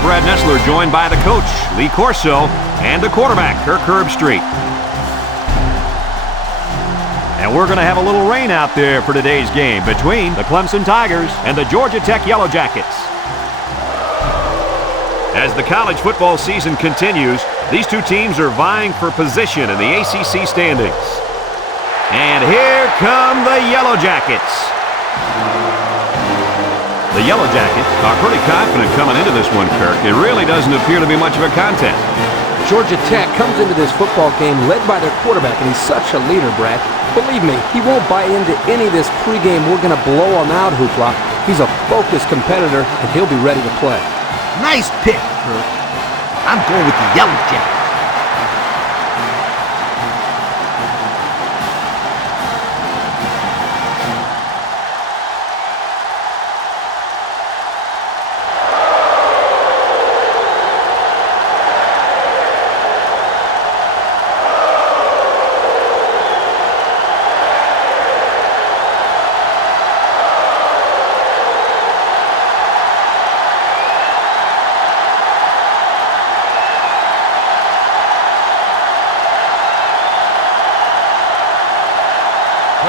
I'm Brad Nessler, joined by the coach, Lee Corso, and the quarterback, Kirk Herbstreit. And we're going to have a little rain out there for today's game between the Clemson Tigers and the Georgia Tech Yellow Jackets. As the college football season continues, these two teams are vying for position in the ACC standings. And here come the Yellow Jackets. The Yellow Jackets are pretty confident coming into this one, Kirk. It really doesn't appear to be much of a contest. Georgia Tech comes into this football game led by their quarterback, and he's such a leader, Brad. Believe me, he won't buy into any of this pregame "we're going to blow him out" hoopla. He's a focused competitor, and he'll be ready to play. Nice pick, Kirk. I'm going with the Yellow Jackets.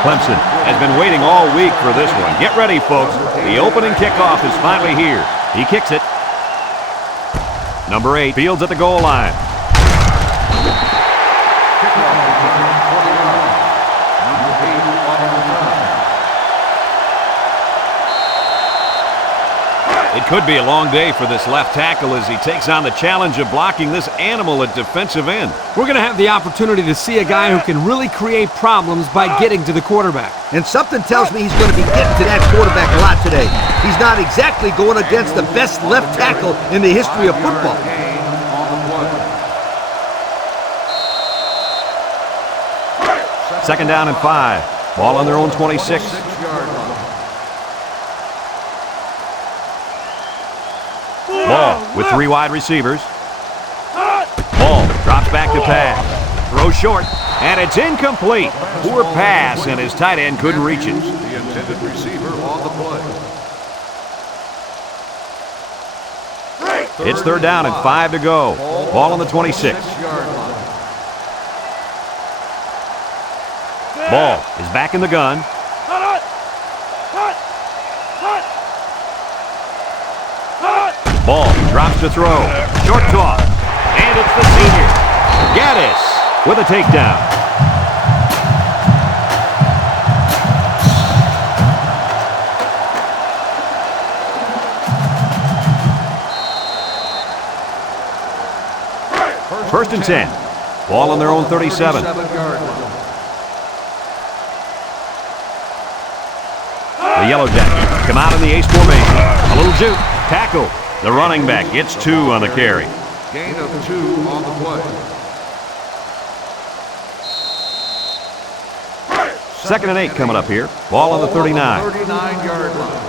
Clemson has been waiting all week for this one. Get ready, folks. The opening kickoff is finally here. He kicks it. Number 8 fields at the goal line. It could be a long day for this left tackle as he takes on the challenge of blocking this animal at defensive end. We're going to have the opportunity to see a guy who can really create problems by getting to the quarterback. And something tells me he's going to be getting to that quarterback a lot today. He's not exactly going against the best left tackle in the history of football. Second down and 5. Ball on their own 26. Ball with 3 wide receivers. Ball drops back to pass. Throws short, and it's incomplete. Poor pass, and his tight end couldn't reach it. The intended receiver on the play. It's third down and 5 to go. Ball on the 26. Ball is back in the gun. Ball drops to throw. Short toss. And it's the senior, Gaddis, with a takedown. First and 10. Ball on their own 37. The Yellow Jackets come out in the ace formation. A little juke. Tackle. The running back gets 2 on the carry. Gain of 2 on the play. Second and 8 coming up here. Ball on the 39. 39-yard line.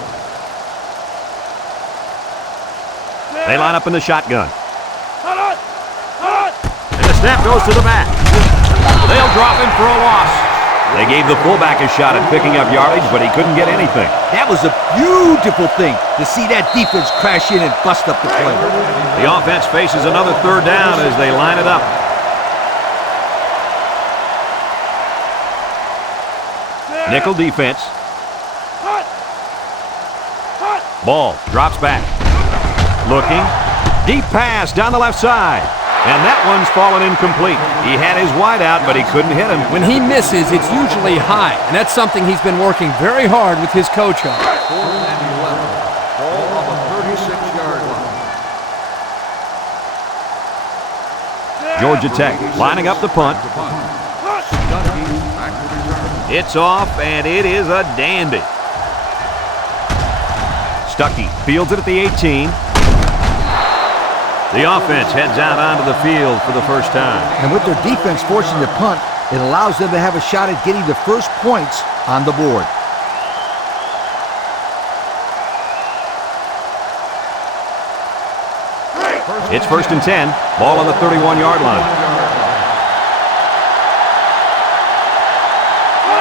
They line up in the shotgun. And the snap goes to the back. They'll drop him for a loss. They gave the fullback a shot at picking up yardage, but he couldn't get anything. That was a beautiful thing to see that defense crash in and bust up the play. The offense faces another third down as they line it up. Nickel defense. Ball drops back. Looking. Deep pass down the left side. And that one's fallen incomplete. He had his wide out, but he couldn't hit him. When he misses, it's usually high, and that's something he's been working very hard with his coach on. 4th and 11. Ball on the 36-yard line. Georgia Tech lining up the punt. It's off, and it is a dandy. Stuckey fields it at the 18. The offense heads out onto the field for the first time. And with their defense forcing the punt, it allows them to have a shot at getting the first points on the board. It's first and 10. Ball on the 31-yard line.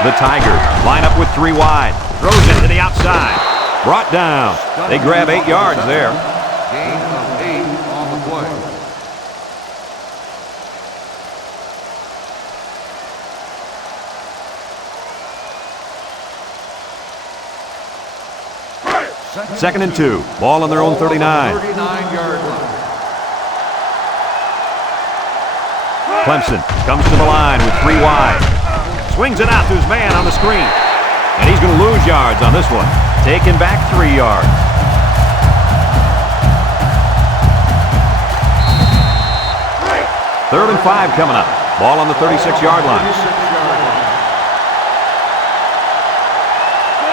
The Tigers line up with 3 wide. Throws it to the outside. Brought down. They grab 8 yards there. Gain of 8 2nd and 2. Ball on their own 39. 39-yard line. Clemson comes to the line with 3 wide. Swings it out to his man on the screen. And he's going to lose yards on this one. Taken back 3 yards. Third and 5 coming up. Ball on the 36-yard line.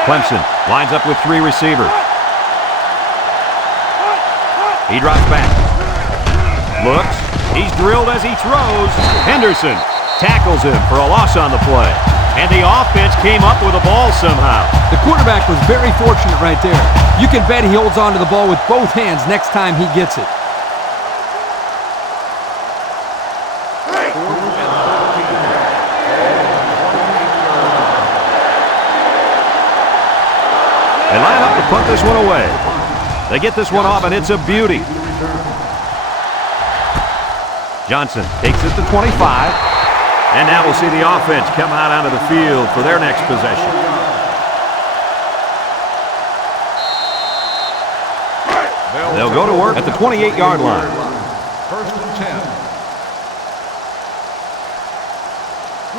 Clemson lines up with 3 receivers. He drops back. Looks. He's drilled as he throws. Henderson tackles him for a loss on the play. And the offense came up with the ball somehow. The quarterback was very fortunate right there. You can bet he holds on to the ball with both hands next time he gets it. They line up to punt this one away. They get this one off, and it's a beauty. Johnson takes it to 25. And now we'll see the offense come out onto the field for their next possession. They'll go to work at the 28-yard line. First and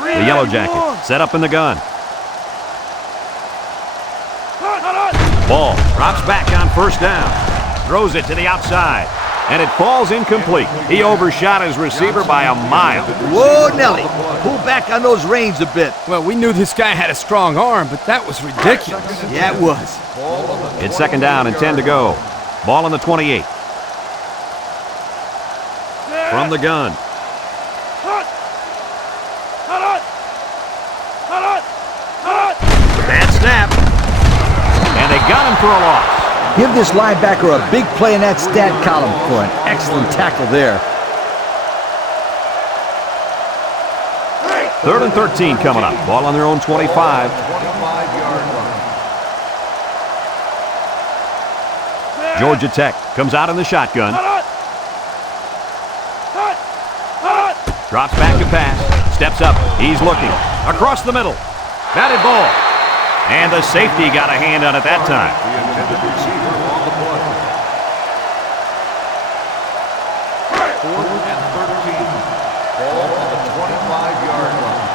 10. The Yellow Jackets set up in the gun. Ball drops back on first down. Throws it to the outside. And it falls incomplete. He overshot his receiver by a mile. Whoa, Nelly. Pull back on those reins a bit. Well, we knew this guy had a strong arm, but that was ridiculous. Yeah, it was. It's 2nd down and 10 to go. Ball on the 28. From the gun. Bad snap. And they got him for a loss. Give this linebacker a big play in that stat column for an excellent tackle there. 3rd and 13 coming up. Ball on their own 25. 25-yard line. Georgia Tech comes out in the shotgun. Drops back to pass. Steps up. He's looking. Across the middle. Batted ball. And the safety got a hand on it that time. The intended receiver on the play. 4th and 13. Ball on the 25-yard line.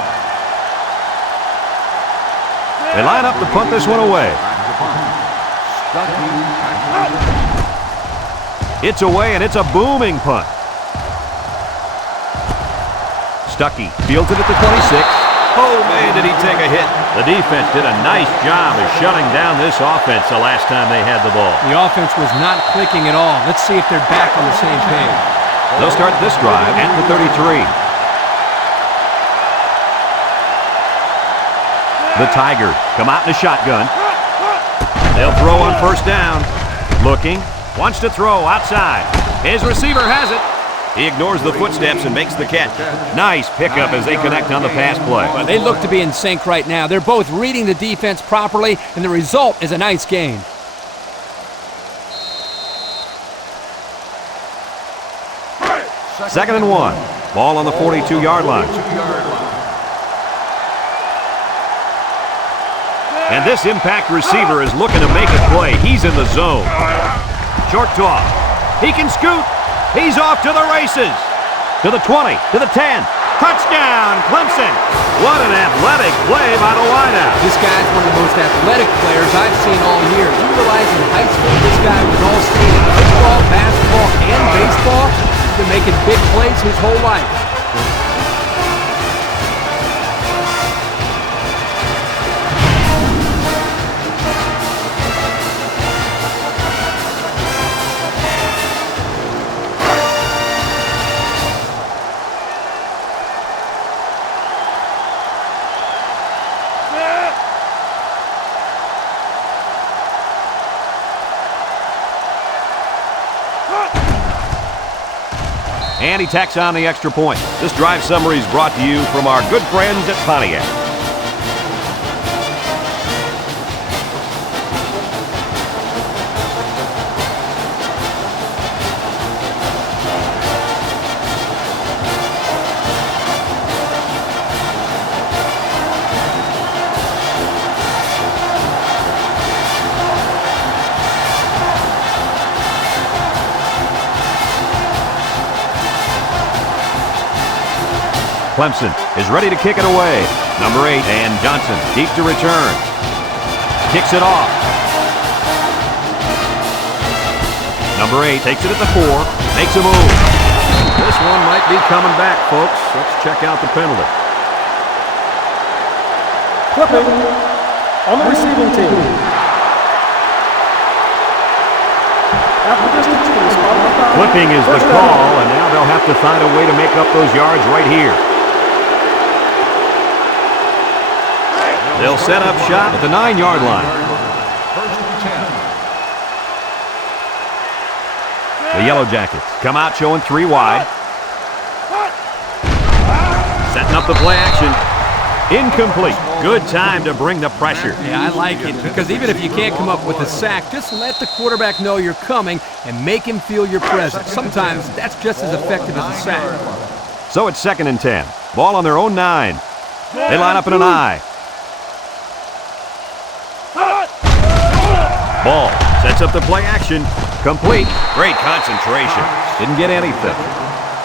They line up to punt this one away. It's away, and it's a booming punt. Stuckey fields it at the 26. Oh, man, did he take a hit. The defense did a nice job of shutting down this offense the last time they had the ball. The offense was not clicking at all. Let's see if they're back on the same page. They'll start this drive at the 33. The Tigers come out in a shotgun. They'll throw on first down. Looking. Wants to throw outside. His receiver has it. He ignores the footsteps and makes the catch. Nice pickup as they connect on the pass play. Well, they look to be in sync right now. They're both reading the defense properly, and the result is a nice game. Second and 1. Ball on the 42-yard line. And this impact receiver is looking to make a play. He's in the zone. Short toss. He can scoot. He's off to the races. To the 20, to the 10. Touchdown, Clemson. What an athletic play by the wideout. This guy's one of the most athletic players I've seen all year. You realize in high school this guy was all state in football, basketball, and baseball. He's been making big plays his whole life. And he tacks on the extra point. This drive summary is brought to you from our good friends at Pontiac. Clemson is ready to kick it away. Number 8, and Johnson deep to return. Kicks it off. Number 8 takes it at the 4, makes a move. This one might be coming back, folks. Let's check out the penalty. Flipping on the receiving team. After distance, Flipping is the call, and now they'll have to find a way to make up those yards right here. They'll set up shop at the 9-yard line. First and 10. The Yellow Jackets come out showing 3 wide. Setting up the play action. Incomplete. Good time to bring the pressure. Yeah, I like it, because even if you can't come up with a sack, just let the quarterback know you're coming and make him feel your presence. Sometimes that's just as effective as a sack. So it's 2nd and 10. Ball on their own 9. They line up in an I. Ball sets up the play action. Complete. Great concentration. Didn't get anything.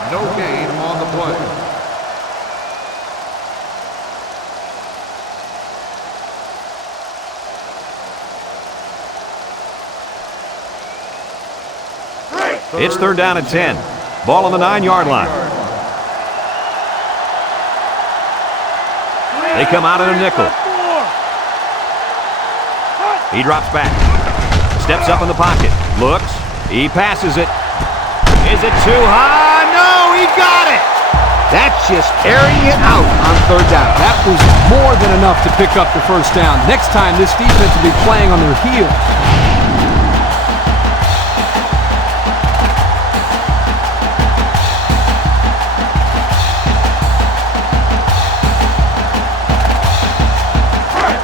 No gain on the play. It's 3rd down and 10. Ball on the 9-yard line. They come out in a nickel. He drops back. Steps up in the pocket. Looks. He passes it. Is it too high? No, he got it! That's just airing it out on 3rd down. That was more than enough to pick up the first down. Next time, this defense will be playing on their heels.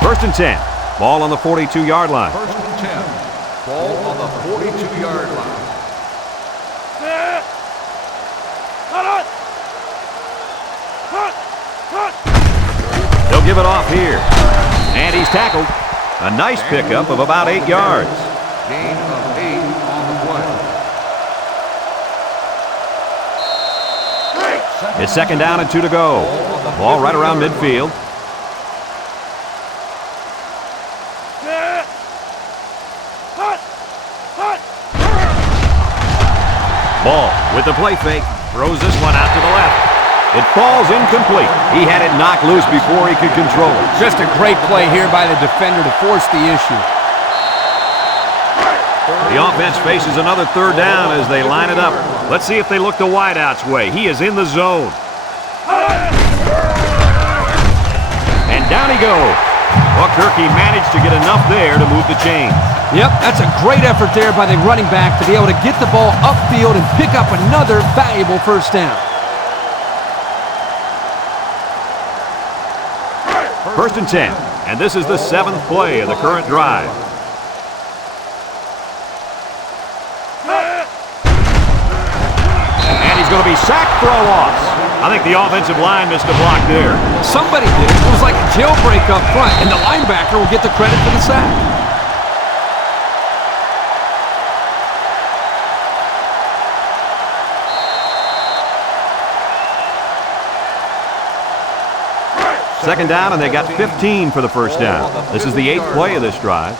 First and 10. Ball on the 42-yard line. First and 10. Ball on the 42-yard line. They'll give it off here. And he's tackled. A nice pickup of about 8 yards. Gain of 8 on the play. It's 2nd down and 2 to go. Ball right around midfield. Ball with the play fake. Throws this one out to the left. It falls incomplete. He had it knocked loose before he could control it. Just a great play here by the defender to force the issue. The offense faces another 3rd down as they line it up. Let's see if they look the wideout's way. He is in the zone. And down he goes. Buckherky managed to get enough there to move the chains. Yep, that's a great effort there by the running back to be able to get the ball upfield and pick up another valuable first down. First and 10, and this is the 7th play of the current drive. And he's going to be sacked for a loss. I think the offensive line missed a block there. Somebody did. It was like a jailbreak up front, and the linebacker will get the credit for the sack. Second down, and they got 15 for the first down. This is the 8th play of this drive.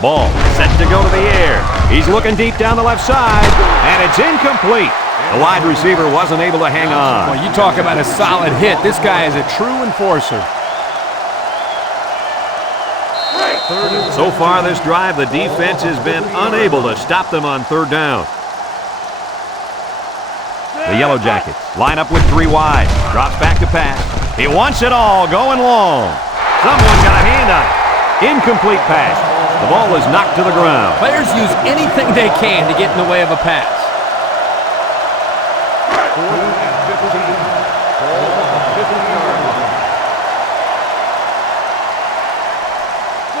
Ball set to go to the air. He's looking deep down the left side, and it's incomplete. The wide receiver wasn't able to hang on. Well, you talk about a solid hit. This guy is a true enforcer. So far this drive, the defense has been unable to stop them on 3rd down. The Yellow Jackets line up with 3 wide. Drops back to pass. He wants it all, going long. Someone got a hand on it. Incomplete pass. The ball is knocked to the ground. Players use anything they can to get in the way of a pass. 4th and 15. Ball on the 50-yard line.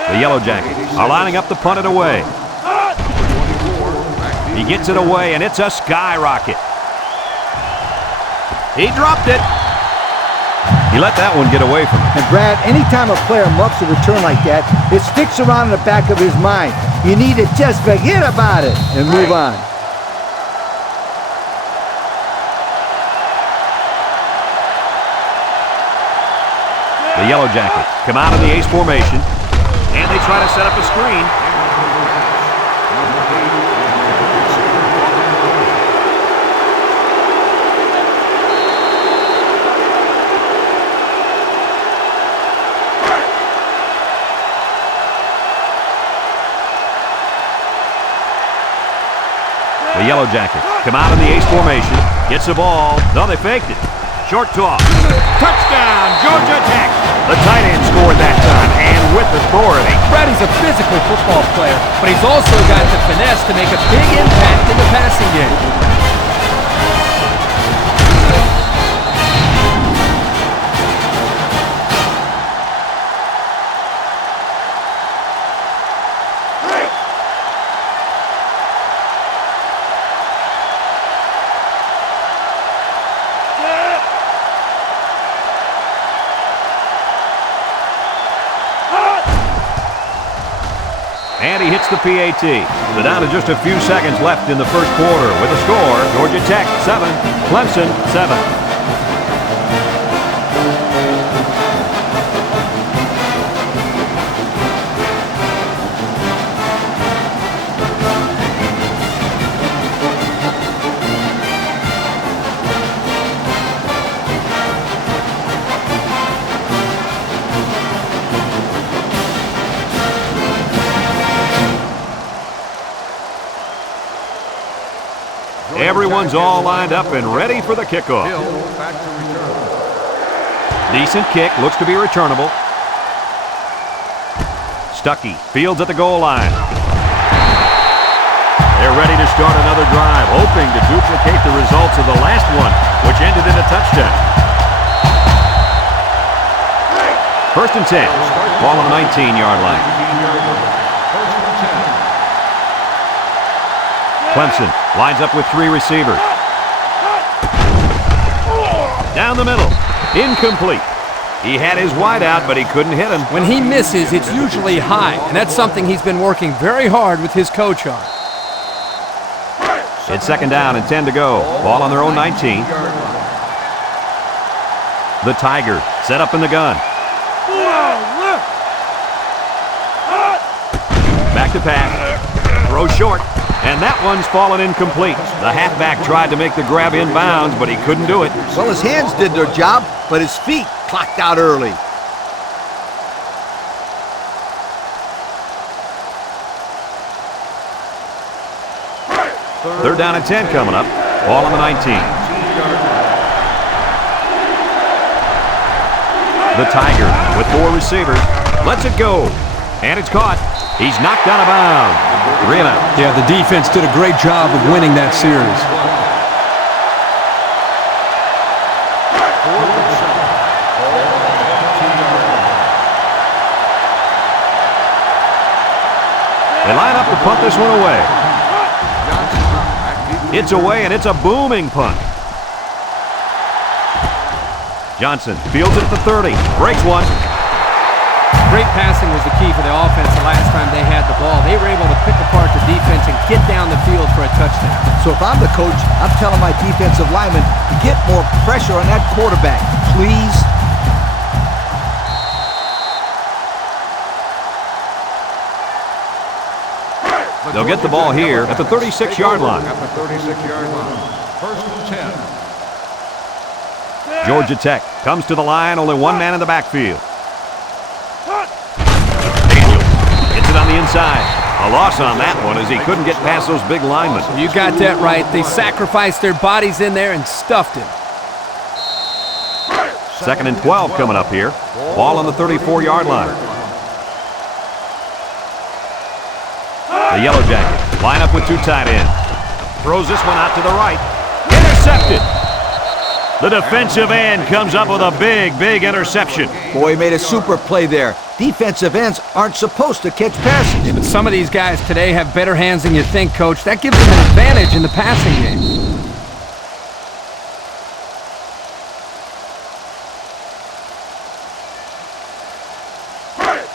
The Yellow Jackets are lining up to punt it away. He gets it away, and it's a skyrocket. He dropped it. He let that one get away from him. And Brad, anytime a player muffs a return like that, it sticks around in the back of his mind. You need to just forget about it and move on. The Yellow Jackets come out in the ace formation, and they try to set up a screen. The Yellow Jackets come out in the ace formation, gets the ball. No, they faked it. Short toss. Touchdown, Georgia Tech. The tight end scored that time, and with authority. Brady's a physical football player, but he's also got the finesse to make a big impact in the passing game. And he hits the PAT. So down to just a few seconds left in the first quarter with a score, Georgia Tech 7, Clemson 7. Everyone's all lined up and ready for the kickoff. Decent kick, looks to be returnable. Stuckey fields at the goal line. They're ready to start another drive, hoping to duplicate the results of the last one, which ended in a touchdown. First and 10, ball on the 19-yard line. Clemson lines up with 3 receivers. Down the middle. Incomplete. He had his wide out, but he couldn't hit him. When he misses, it's usually high, and that's something he's been working very hard with his coach on. It's second down and 10 to go. Ball on their own 19. The Tigers set up in the gun. Back to pass. Throw short. And that one's fallen incomplete. The halfback tried to make the grab inbounds, but he couldn't do it. Well, his hands did their job, but his feet clocked out early. Third down and 10 coming up. Ball on the 19. The Tigers with 4 receivers. Lets it go. And it's caught. He's knocked out of bounds. 3 and out. Yeah, the defense did a great job of winning that series. They line up to punt this one away. It's away, and it's a booming punt. Johnson fields it at the 30. Breaks one. Great passing was the key for the offense the last time they had the ball. They were able to pick apart the defense and get down the field for a touchdown. So if I'm the coach, I'm telling my defensive linemen to get more pressure on that quarterback, please. They'll get the ball here at the 36-yard line. At the 36-yard line. First and 10. Georgia Tech comes to the line, only one man in the backfield. On the inside. A loss on that one as he couldn't get past those big linemen. You got that right. They sacrificed their bodies in there and stuffed him. Second and 12 coming up here. Ball on the 34-yard line. The Yellow Jackets line up with 2 tight ends. Throws this one out to the right. Intercepted. The defensive end comes up with a big interception. Boy, he made a super play there. Defensive ends aren't supposed to catch passes. Yeah, but some of these guys today have better hands than you think, Coach. That gives them an advantage in the passing game.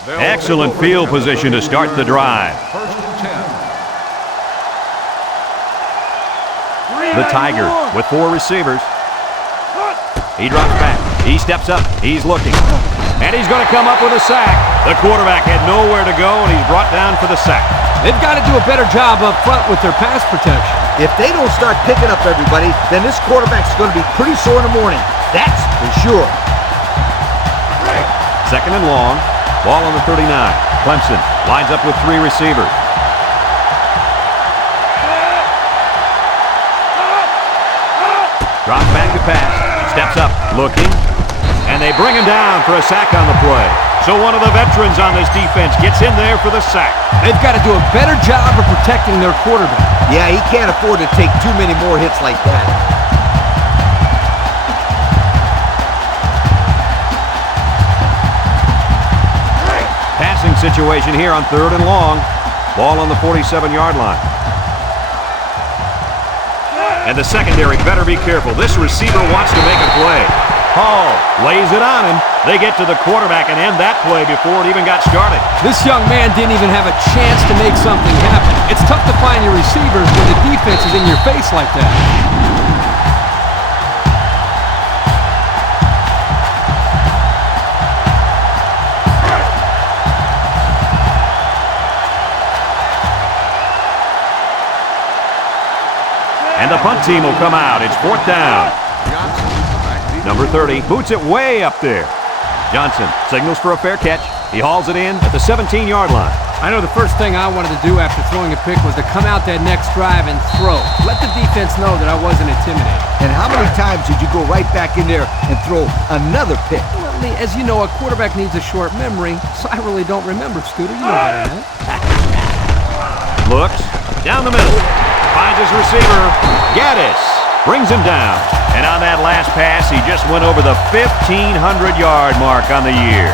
Excellent field position to start the drive. First and The Tigers with 4 receivers. He drops back. He steps up. He's looking. And he's going to come up with a sack. The quarterback had nowhere to go, and he's brought down for the sack. They've got to do a better job up front with their pass protection. If they don't start picking up everybody, then this quarterback's going to be pretty sore in the morning. That's for sure. Second and long. Ball on the 39. Clemson lines up with 3 receivers. Drops back to pass. Steps up. Looking. And they bring him down for a sack on the play. So one of the veterans on this defense gets in there for the sack. They've got to do a better job of protecting their quarterback. Yeah, he can't afford to take too many more hits like that. Passing situation here on 3rd and long. Ball on the 47-yard line. And the secondary better be careful. This receiver wants to make a play. Hall lays it on him. They get to the quarterback and end that play before it even got started. This young man didn't even have a chance to make something happen. It's tough to find your receivers when the defense is in your face like that. And the punt team will come out. It's 4th down. Number 30 boots it way up there. Johnson signals for a fair catch. He hauls it in at the 17-yard line. I know the first thing I wanted to do after throwing a pick was to come out that next drive and throw. Let the defense know that I wasn't intimidated. And how many times did you go right back in there and throw another pick? Well, as you know, a quarterback needs a short memory, so I really don't remember, Scooter. You know better than that. Looks down the middle. Finds his receiver. Gaddis brings him down. And on that last pass, he just went over the 1,500-yard mark on the year.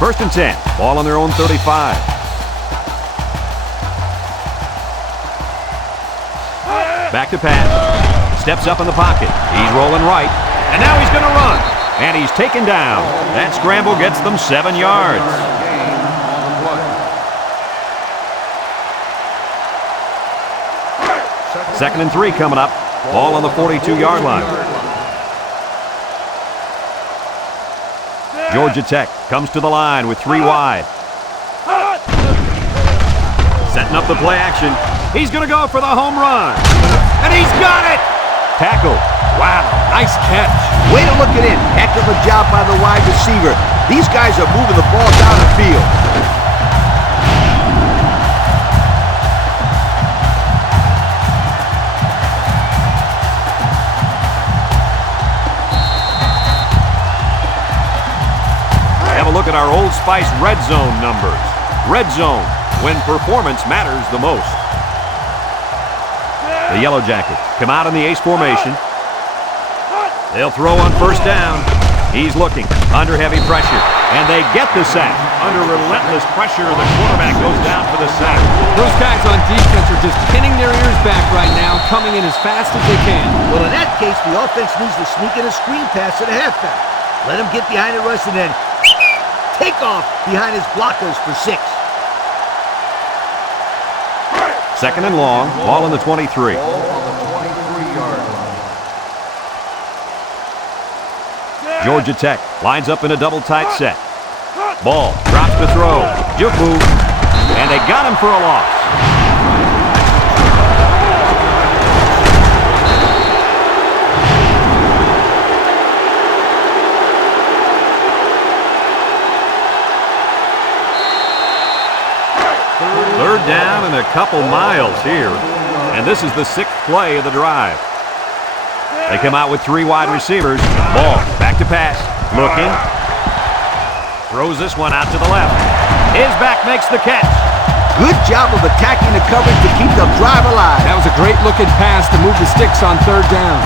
First and 10. Ball on their own 35. Back to pass. Steps up in the pocket. He's rolling right. And now he's going to run. And he's taken down. That scramble gets them 7 yards. Second and 3 coming up. Ball on the 42-yard line. Georgia Tech comes to the line with 3 wide. Setting up the play action. He's going to go for the home run. And he's got it! Tackle. Wow, Nice catch. way to look it in. Heck of a job by the wide receiver. These guys are moving the ball down the field. Have a look at our Old Spice red zone numbers. Red zone, when performance matters the most. The Yellow Jackets come out in the ace formation. They'll throw on first down. He's looking under heavy pressure, and they get the sack. Under relentless pressure, the quarterback goes down for the sack. Those guys on defense are just pinning their ears back right now, coming in as fast as they can. Well, in that case, the offense needs to sneak in a screen pass to the halfback. Let him get behind the rush and then take off behind his blockers for 6. Second and long, ball on the 23. Georgia Tech lines up in a double tight set. Ball drops to throw. Juke move. And they got him for a loss. Third down and a couple miles here. And this is the 6th play of the drive. They come out with 3 wide receivers. Ball back to pass. Looking. Throws this one out to the left. His back makes the catch. Good job of attacking the coverage to keep the drive alive. That was a great looking pass to move the sticks on 3rd down.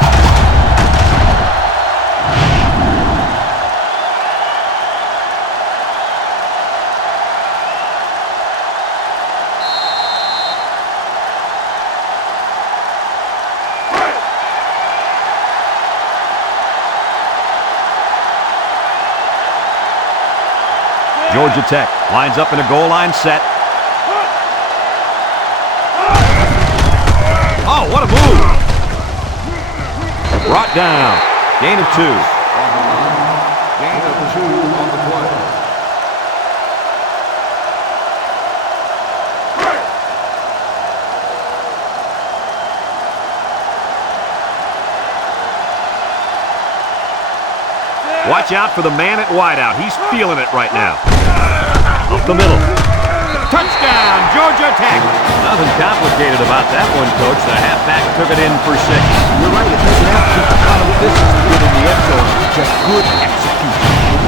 Georgia Tech lines up in a goal line set. Oh, what a move! Brought down. Gain of 2. Gain of 2 on the play. Watch out for the man at wideout. He's feeling it right now. Up the middle. Touchdown, Georgia Tech. Nothing complicated about that one, Coach. The halfback took it in for 6. You're right, it doesn't have to be a lot of distance to get in the end zone. Just good execution.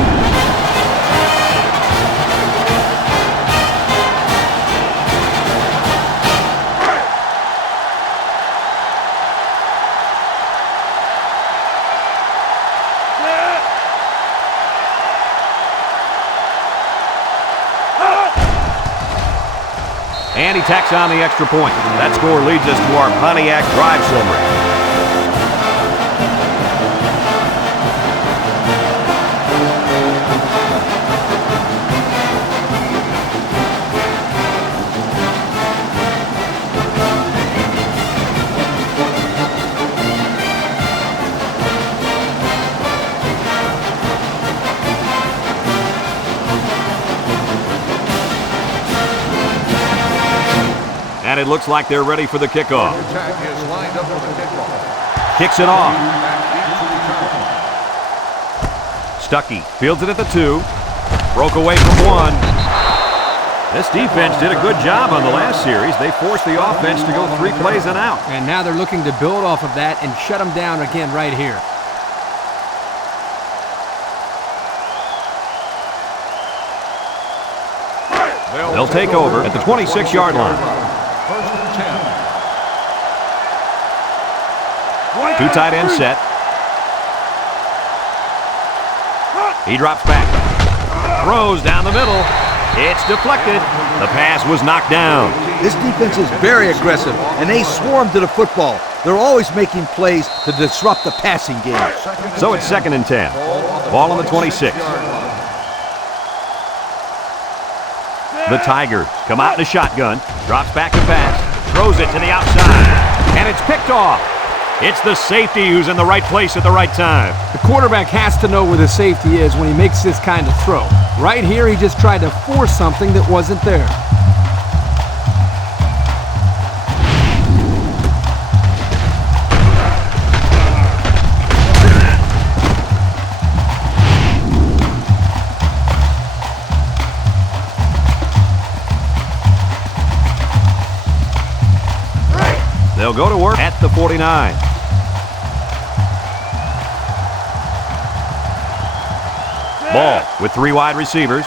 And he tacks on the extra point. That score leads us to our Pontiac drive summary. And it looks like they're ready for the kickoff. Attack is lined up for the kickoff. Kicks it off. And Stuckey fields it at the 2. Broke away from 1. This defense did a good job on the last series. They forced the offense to go 3 plays and out. And now they're looking to build off of that and shut them down again right here. They'll take over at the 26-yard line. First and 10. 2 tight end set. He drops back. Throws down the middle. It's deflected. The pass was knocked down. This defense is very aggressive, and they swarm to the football. They're always making plays to disrupt the passing game. So it's 2nd and 10. Ball on the 26. The Tigers come out in a shotgun. Drops back to pass. Throws it to the outside. And it's picked off. It's the safety who's in the right place at the right time. The quarterback has to know where the safety is when he makes this kind of throw. Right here, he just tried to force something that wasn't there. They'll go to work at the 49. Ball with 3 wide receivers.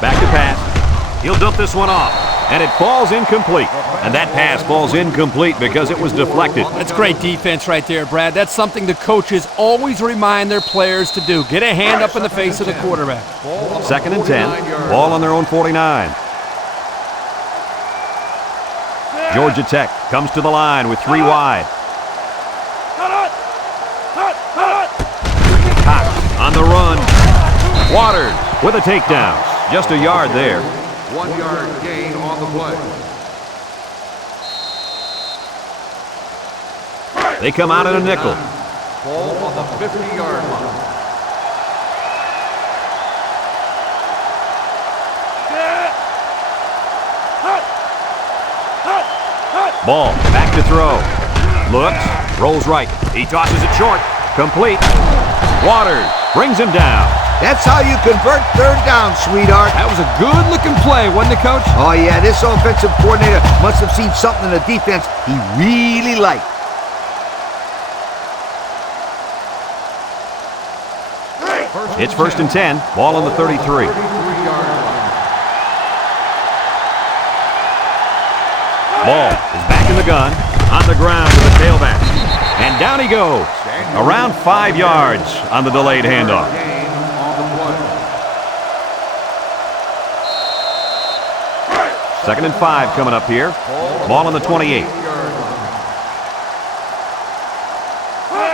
Back to pass. He'll dump this one off. And it falls incomplete. And that pass falls incomplete because it was deflected. That's great defense right there, Brad. That's something the coaches always remind their players to do. Get a hand up in the face of the quarterback. 2nd and 10. Ball on their own 49. Georgia Tech comes to the line with 3 wide. Cox on the run. Waters with a takedown. Just a yard there. 1 yard gain on the play. They come out in a nickel. Ball on the 50-yard line. Ball back to throw. Looks, rolls right. He tosses it short. Complete. Waters brings him down. That's how you convert 3rd down, sweetheart. That was a good-looking play, wasn't it, Coach? Oh, yeah, this offensive coordinator must have seen something in the defense he really liked. It's 1st and 10. Ball on the 33. 33-yard line. Ball is back in the gun. On the ground with the tailback. And down he goes. Around 5 yards on the delayed handoff. Gain on the play. 2nd and 5 coming up here. Ball on the 28.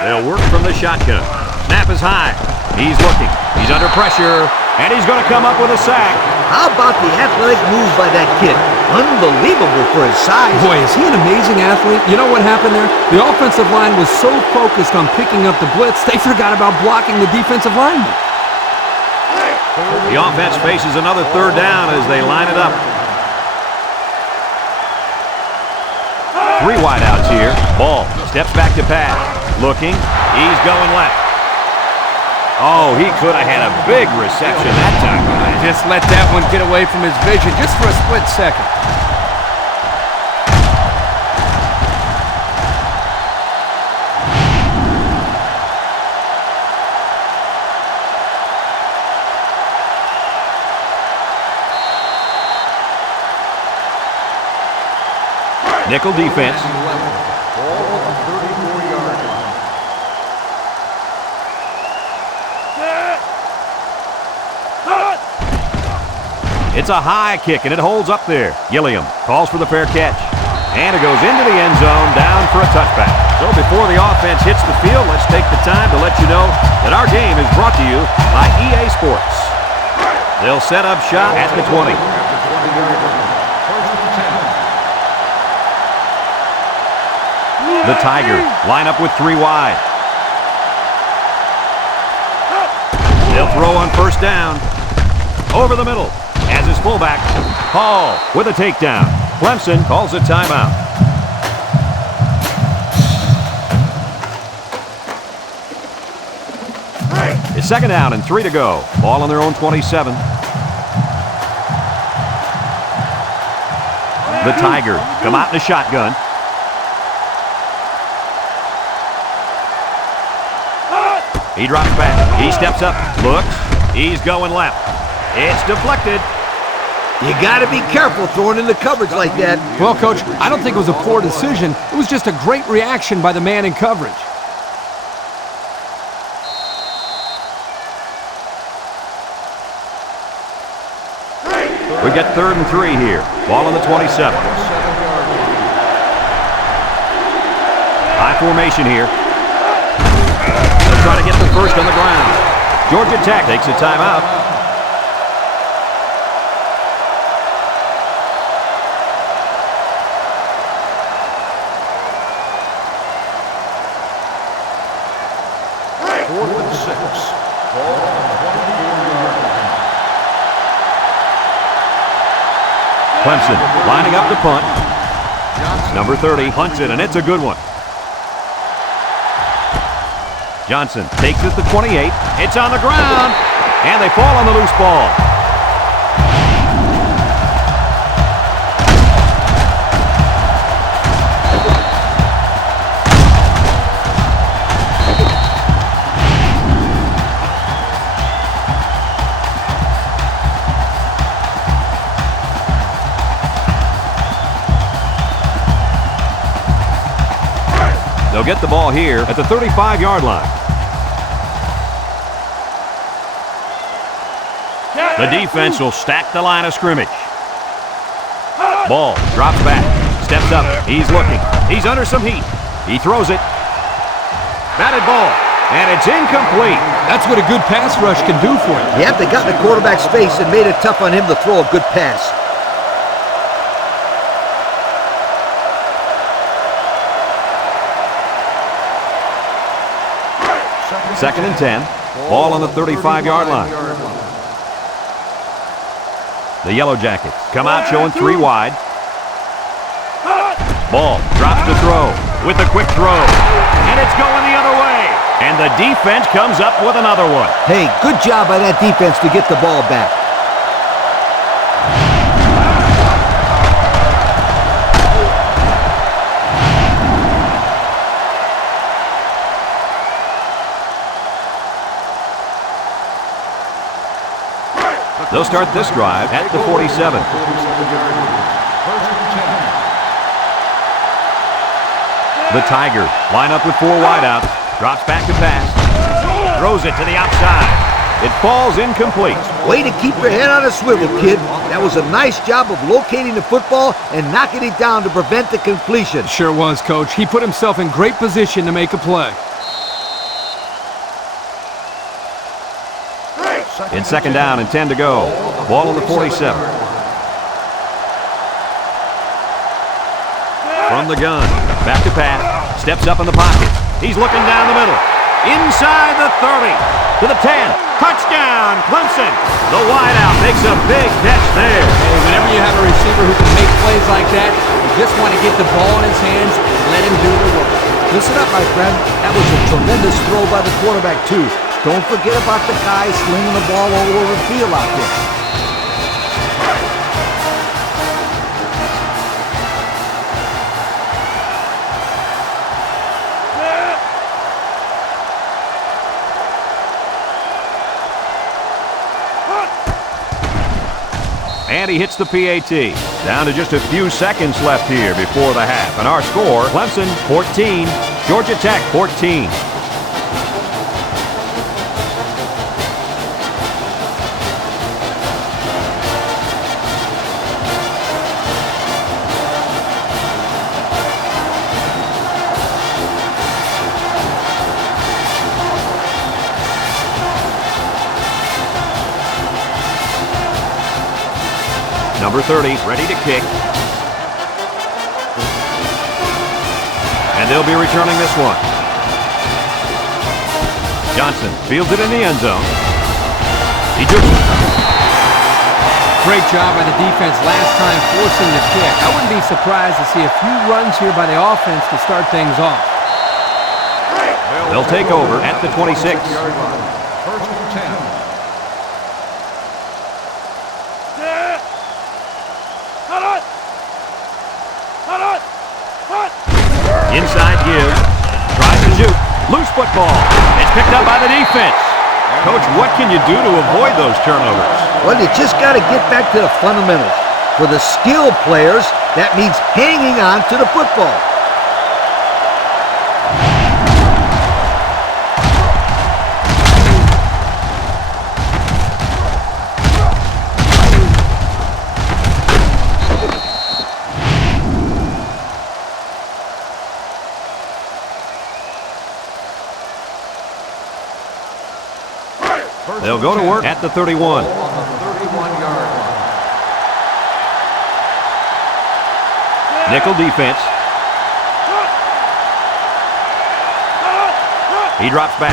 They'll work from the shotgun. Snap is high. He's looking. He's under pressure, and he's going to come up with a sack. How about the athletic move by that kid? Unbelievable for his size. Boy, is he an amazing athlete. You know what happened there? The offensive line was so focused on picking up the blitz, they forgot about blocking the defensive lineman. The offense faces another third down as they line it up. 3 wideouts here. Ball steps back to pass. Looking. He's going left. Oh, he could have had a big reception that time. Just let that one get away from his vision just for a split second. Nickel defense. Ball on the 34-yard line. It's a high kick, and it holds up there. Gilliam calls for the fair catch. And it goes into the end zone, down for a touchback. So before the offense hits the field, let's take the time to let you know that our game is brought to you by EA Sports. They'll set up shop at the 20. At the 20-yard line. First and 10. The Tigers line up with 3 wide. They'll throw on first down. Over the middle. As his fullback, Hall with a takedown. Clemson calls a timeout. It's second down and 3 to go. Ball on their own 27. The Tigers come out in a shotgun. He drops back. He steps up. Looks. He's going left. It's deflected. You got to be careful throwing in the coverage like that. Well, Coach, I don't think it was a poor decision. It was just a great reaction by the man in coverage. We get 3rd and 3 here. Ball on the 27. 7-yard line. High formation here. They'll try to get the first on the ground. Georgia Tech takes a timeout. Fourth and 6. Ball on the 24-yard line. Clemson lining up to punt. Number 30 punts it, and it's a good one. Johnson takes it to 28. It's on the ground, and they fall on the loose ball. They'll get the ball here at the 35-yard line. The defense will stack the line of scrimmage. Ball drops back, steps up, he's looking, he's under some heat. He throws it. Batted ball, and it's incomplete. That's what a good pass rush can do for you. Yep, they got in the quarterback's face and made it tough on him to throw a good pass. Second and 10. Ball on the 35-yard line. The Yellow Jackets come out showing 3 wide. Ball drops to throw with a quick throw. And it's going the other way. And the defense comes up with another one. Hey, good job by that defense to get the ball back. They'll start this drive at the 47. The Tigers line up with 4 wideouts. Drops back to pass. Throws it to the outside. It falls incomplete. Way to keep your head on a swivel, kid. That was a nice job of locating the football and knocking it down to prevent the completion. Sure was, Coach. He put himself in great position to make a play. It's second down and 10 to go. Ball on the 47. From the gun. Back to pass. Steps up in the pocket. He's looking down the middle. Inside the 30. To the 10. Touchdown, Clemson. The wideout makes a big catch there. Hey, whenever you have a receiver who can make plays like that, you just want to get the ball in his hands and let him do the work. Listen up, my friend. That was a tremendous throw by the quarterback, too. Don't forget about the guy slinging the ball all over the field out there. And he hits the PAT. Down to just a few seconds left here before the half. And our score, Clemson 14, Georgia Tech 14. Number 30, ready to kick. And they'll be returning this one. Johnson fields it in the end zone. He jukes it. Great job by the defense last time forcing the kick. I wouldn't be surprised to see a few runs here by the offense to start things off. They'll take over at the 26. First and 10. Inside give. Tries to shoot. Loose football. It's picked up by the defense. Coach, what can you do to avoid those turnovers? Well, you just got to get back to the fundamentals. For the skilled players, that means hanging on to the football. They'll go to work at the 31. On the 31-yard line. Nickel defense. He drops back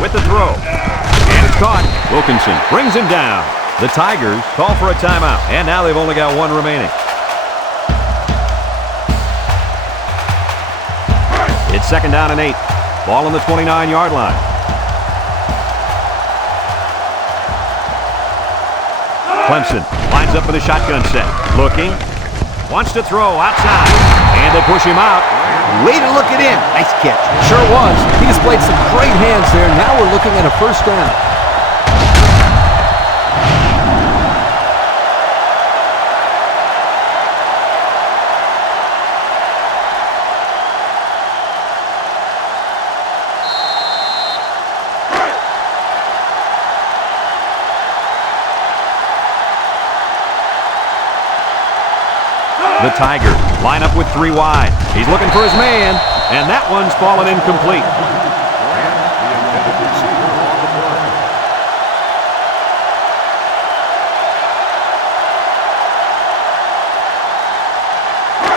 with the throw. And it's caught. Wilkinson brings him down. The Tigers call for a timeout. And now they've only got one remaining. It's second down and 8. Ball on the 29-yard line. Clemson lines up in a shotgun set. Looking. Wants to throw outside. And they push him out. Way to look it in. Nice catch. Sure was. He displayed some great hands there. Now we're looking at a first down. The Tigers line up with 3 wide. He's looking for his man, and that one's fallen incomplete.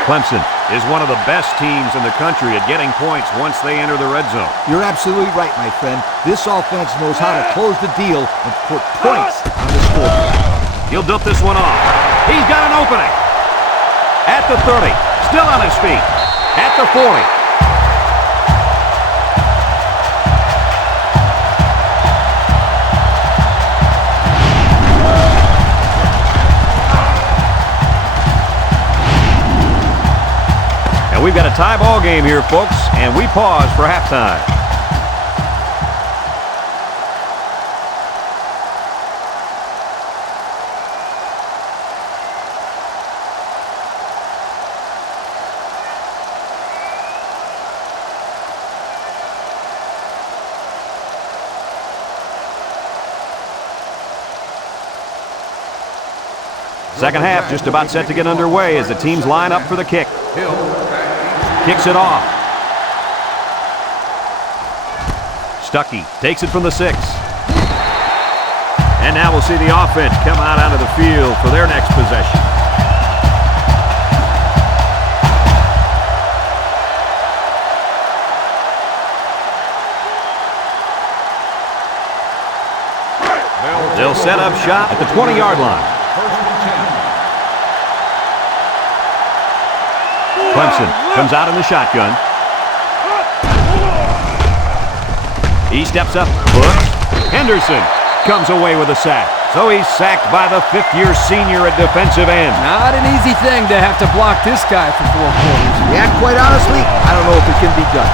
Clemson is one of the best teams in the country at getting points once they enter the red zone. You're absolutely right, my friend. This offense knows how to close the deal and put points on the scoreboard. He'll dump this one off. He's got an opening. At the 30, still on his feet. At the 40. And we've got a tie ball game here, folks, and we pause for halftime. Second half just about set to get underway as the teams line up for the kick. Kicks it off. Stuckey takes it from the 6. And now we'll see the offense come out onto the field for their next possession. They'll set up shop at the 20-yard line. Clemson comes out in the shotgun. He steps up, looks. Henderson comes away with a sack. So he's sacked by the fifth-year senior at defensive end. Not an easy thing to have to block this guy for 4 quarters. Yeah, quite honestly, I don't know if it can be done.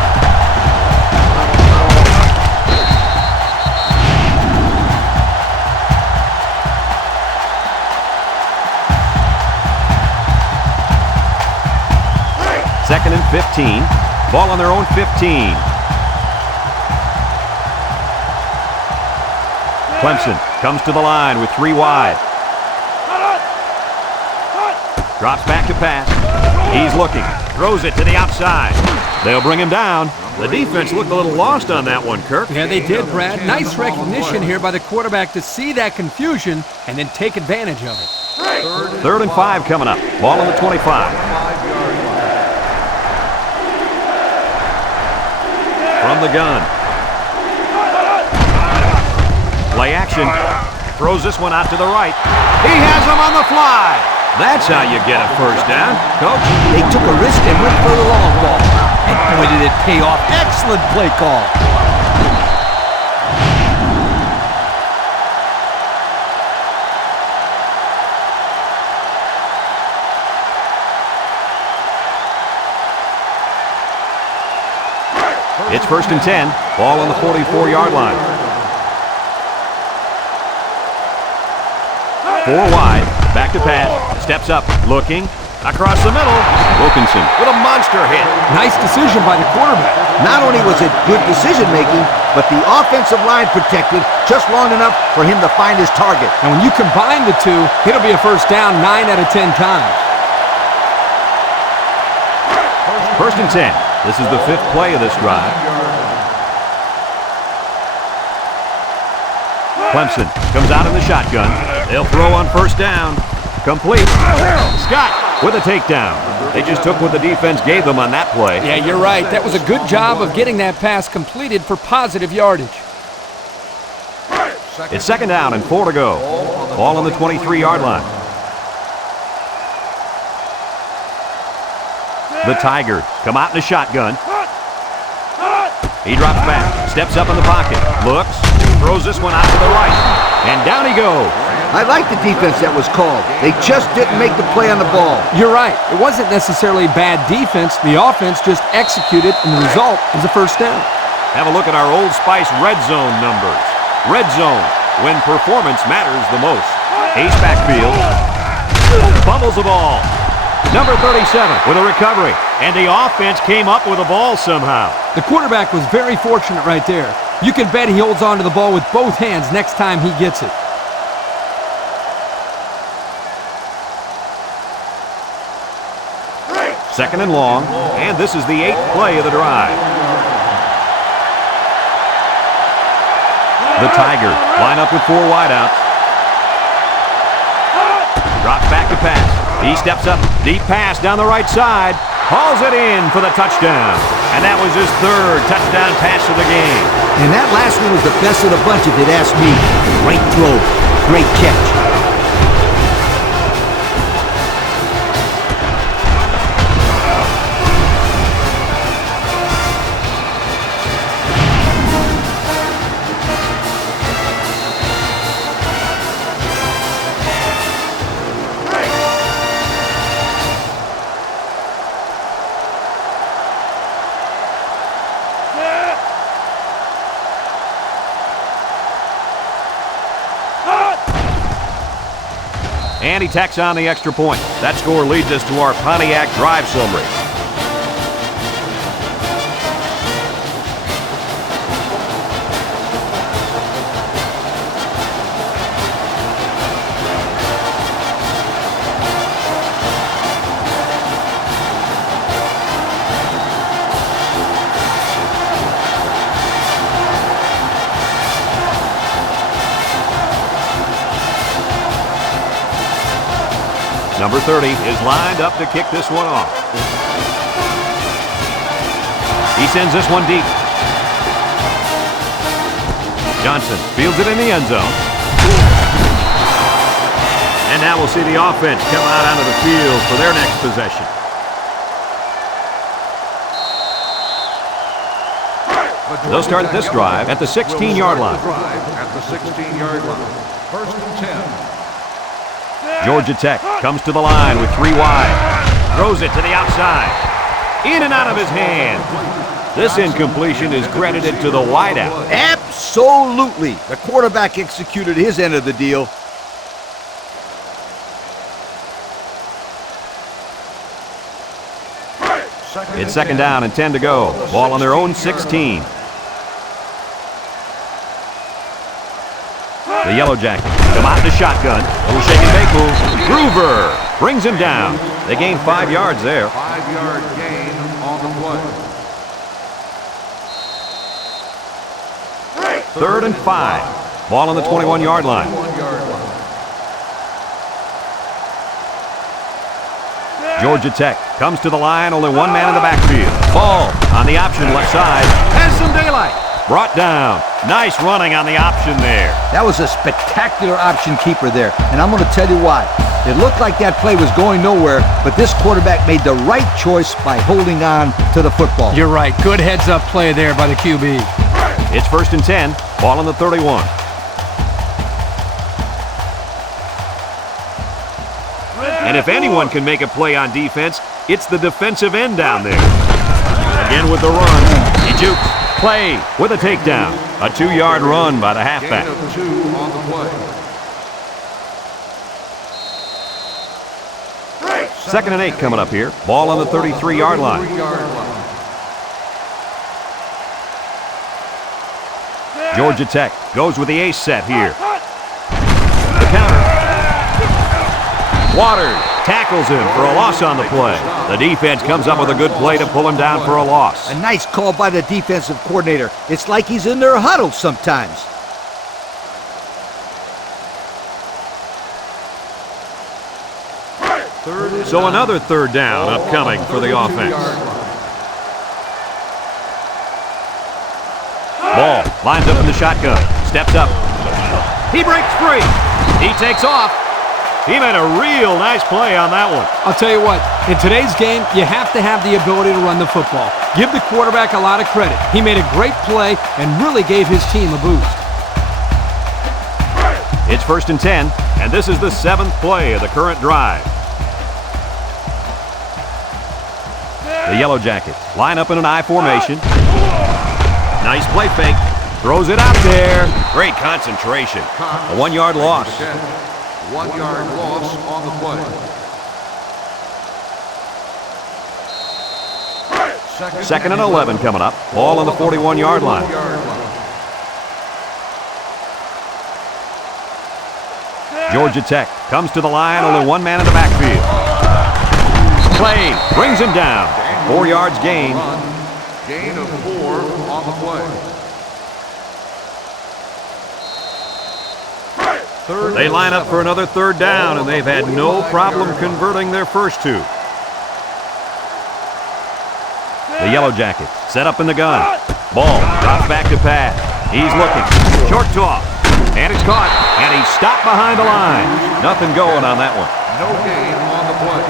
Second and 15. Ball on their own 15. Clemson comes to the line with 3 wide. Drops back to pass. He's looking. Throws it to the outside. They'll bring him down. The defense looked a little lost on that one, Kirk. Yeah, they did, Brad. Nice recognition here by the quarterback to see that confusion and then take advantage of it. Third and 5 coming up. Ball on the 25. From the gun. Play action. Throws this one out to the right. He has him on the fly. That's how you get a first down. Coach? They took a risk and went for the long ball. And boy, did it pay off. Excellent play call. It's first and 10. Ball on the 44-yard line. 4 wide. Back to pass. Steps up. Looking. Across the middle. Wilkinson with a monster hit. Nice decision by the quarterback. Not only was it good decision-making, but the offensive line protected just long enough for him to find his target. And when you combine the two, it'll be a first down 9 out of 10 times. First and 10. This is the 5th play of this drive. Clemson comes out in the shotgun. They'll throw on first down. Complete. Scott with a takedown. They just took what the defense gave them on that play. Yeah, you're right. That was a good job of getting that pass completed for positive yardage. It's second down and 4 to go. Ball on the 23-yard line. The Tigers come out in a shotgun. He drops back, steps up in the pocket, looks, throws this one out to the right, and down he goes. I like the defense that was called. They just didn't make the play on the ball. You're right. It wasn't necessarily bad defense. The offense just executed, and the result is a first down. Have a look at our Old Spice red zone numbers. Red zone, when performance matters the most. Ace backfield, fumbles the ball. Number 37 with a recovery, and the offense came up with the ball somehow. The quarterback was very fortunate right there. You can bet he holds on to the ball with both hands next time he gets it. Second and long, and this is the 8th play of the drive. The Tigers line up with 4 wideouts. Drops back to pass. He steps up, deep pass down the right side, hauls it in for the touchdown. And that was his 3rd touchdown pass of the game. And that last one was the best of the bunch if you'd ask me. Great throw, great catch. And he tacks on the extra point. That score leads us to our Pontiac drive summary. Number 30 is lined up to kick this one off. He sends this one deep. Johnson fields it in the end zone. And now we'll see the offense come out onto the field for their next possession. They'll start this drive at the 16-yard line. At the 16-yard line. First and 10. Georgia Tech comes to the line with 3 wide. Throws it to the outside. In and out of his hand. This incompletion is credited to the wideout. Absolutely. The quarterback executed his end of the deal. It's second down and 10 to go. Ball on their own 16. The Yellow Jackets come out in the shotgun. Little shake and bake move. Groover brings him down. They gain 5 yards there. 5-yard gain on the play. Third and 5. Ball on the 21-yard line. Georgia Tech comes to the line. Only one man in the backfield. Ball on the option left side. Has some daylight. Brought down. Nice running on the option there. That was a spectacular option keeper there, and I'm going to tell you why. It looked like that play was going nowhere, but this quarterback made the right choice by holding on to the football. You're right. Good heads-up play there by the QB. It's first and 10. Ball on the 31. And if anyone can make a play on defense, it's the defensive end down there. Again with the run. He jukes. Play with a takedown. A 2-yard run by the halfback. Gain of 2 on the play. Second and 8 coming up here. Ball on the 33-yard line. Georgia Tech goes with the ace set here. The counter. Waters tackles him for a loss on the play. The defense comes up with a good play to pull him down for a loss. A nice call by the defensive coordinator. It's like he's in their huddle sometimes. So another third down upcoming for the offense. Ball lines up in the shotgun. Steps up. He breaks free. He takes off. He made a real nice play on that one. I'll tell you what, in today's game, you have to have the ability to run the football. Give the quarterback a lot of credit. He made a great play and really gave his team a boost. It's first and 10, and this is the 7th play of the current drive. The Yellow Jackets line up in an I formation. Nice play fake. Throws it out there. Great concentration. A 1-yard loss. 1-yard loss on the play. Second and 11 coming up. Ball on the 41-yard line. Georgia Tech comes to the line. Only one man in the backfield. Clay brings him down. 4 yards gain. Gain of 4 on the play. They line up for another third down, and they've had no problem converting their first 2. The Yellow Jackets set up in the gun. Ball drops back to pass. He's looking. Short toss. And it's caught. And he's stopped behind the line. Nothing going on that one. No gain on the play.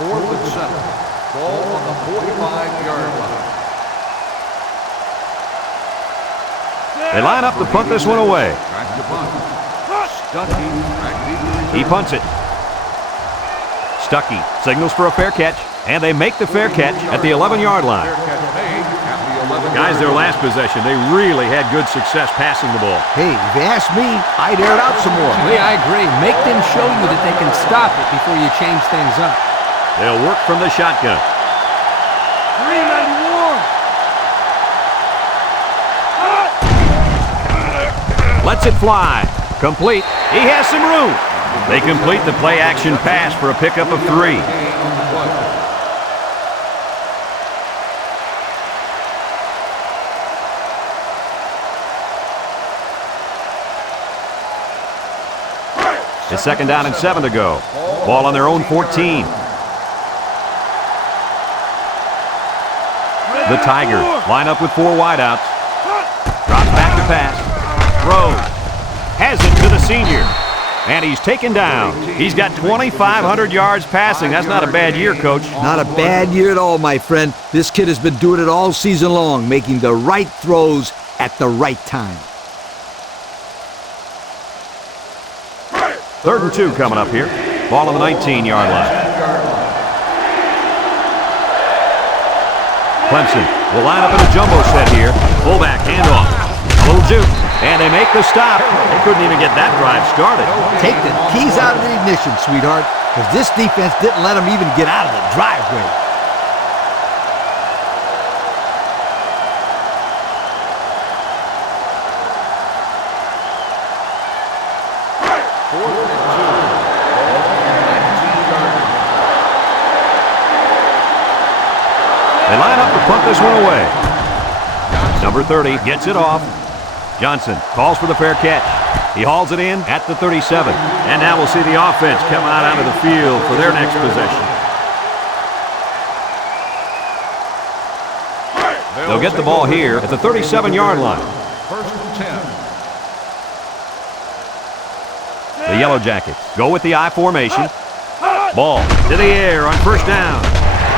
Fourth and 7. Ball on the 45-yard line. They line up to punt this one away. Back to punt. Stuckey. He punts it. Stuckey signals for a fair catch, and they make the fair catch at the 11-yard line. Fair catch made at the 11-yard Guys, their last possession, they really had good success passing the ball. Hey, if you ask me, I'd air it out some more. Lee, I agree. Make them show you that they can stop it before you change things up. They'll work from the shotgun. 391. Lets it fly. Complete. He has some room. They complete the play-action pass for a pickup of 3. It's 2nd down and 7 to go. Ball on their own 14. The Tigers line up with 4 wideouts. Drops back to pass. Throws. Has it to the senior. And he's taken down. He's got 2,500 yards passing. That's not a bad year, Coach. Not a bad year at all, my friend. This kid has been doing it all season long, making the right throws at the right time. 3rd and 2 coming up here. Ball on the 19-yard line. Clemson will line up in a jumbo set here. Fullback handoff. A little juke. And they make the stop. They couldn't even get that drive started. Take the keys out of the ignition, sweetheart, because this defense didn't let them even get out of the driveway. They line up to punt this one away. Number 30 gets it off. Johnson calls for the fair catch. He hauls it in at the 37. And now we'll see the offense come out onto the field for their next possession. They'll get the ball here at the 37-yard line. 1st and 10. The Yellow Jackets go with the I formation. Ball to the air on 1st down.